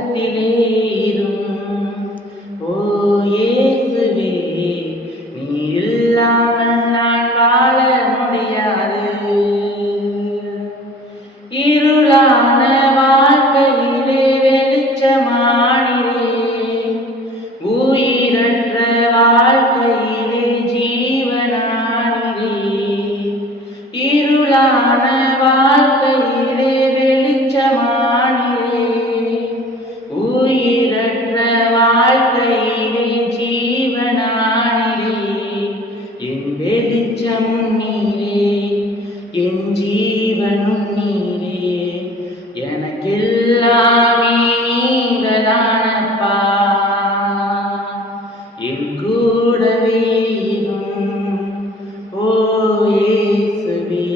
பக்கத்திலே இரும் ஓ இயேசுவே நீ இல்லாமல் நான் வாழ முடியாது. இருளான வெளிச்சமும் நீரே என் ஜீவனும் நீரே. எனக்கெல்லாமே நீங்கதானப்பா. என் கூடவே ஓ இயேசுவே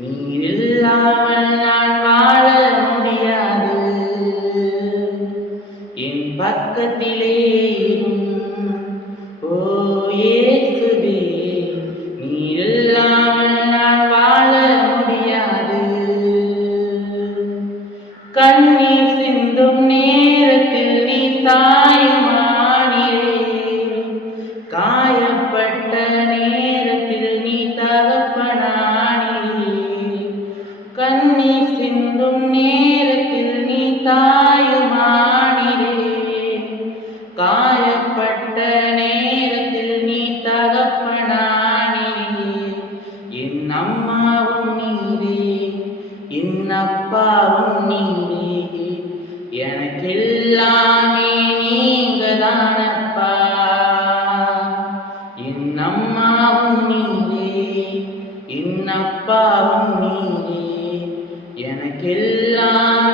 நீர் இல்லாமல் நான் வாழ முடியாது. என் பக்கத்திலே ஓ இயேசுவே Run. என் அப்பாவும் நீரே எனக்கெல்லாமே நீங்க தானப்பா என் அம்மாவும் நீரே என் அப்பாவும் நீரே எனக்கெல்லாம்